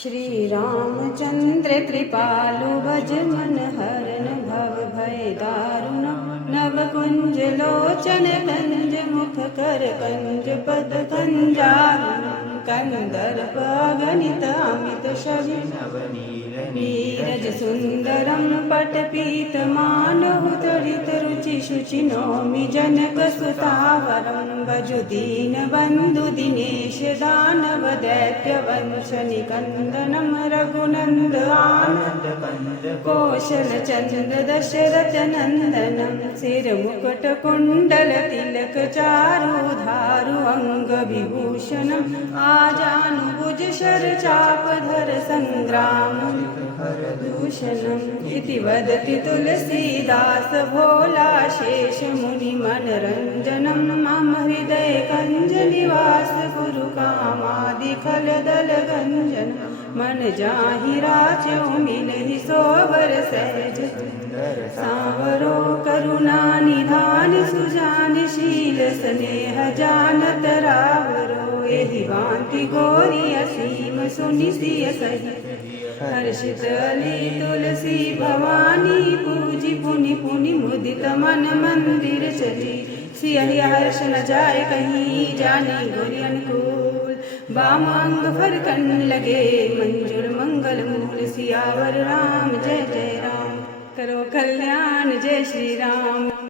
श्री रामचंद्र कृपालु भज मन हरन भव भय दारुण नव कुंज लोचन कंज मुख कर कंज पद कंजारुण कंदर्प अगणित अमित शवि नीरज सुंदरम पटपीत मानहु तड़ित रुचि शुचि नौमि जनक सुतावरम भजु दीन बंधु दिनेश दानव दैत्य वंश निकंदनम रघुनंद आनंद कौशल चंद्र दशरथ नंदनम सिर मुकुट कुंडल तिलक चारु धारु अंग विभूषणम आजानुभुज शर चाप धर संग्राम दूषणम इति वदति तुलसीदास भोला शेष मुनि मनरंजनम मम हृदय कंज निवास गुरु कामादि खल दल गंजन मन जाहि राचो मिलहि सोबर सहज सावरो करुणा निधान सुजान शील स्नेह जानत रावरो एहि भांति गोरी असीम सुनि सिय सही हर्षित अली तुलसी भवानी पूजी पुनि पुनि मुदित मन मंदिर चली सियहि हर्ष न जाय कहीं जाने गोरी अनुकूल बाम अंग फरकन लगे मंजूर मंगल मूल सियावर राम जय जय राम करो कल्याण जय श्री राम।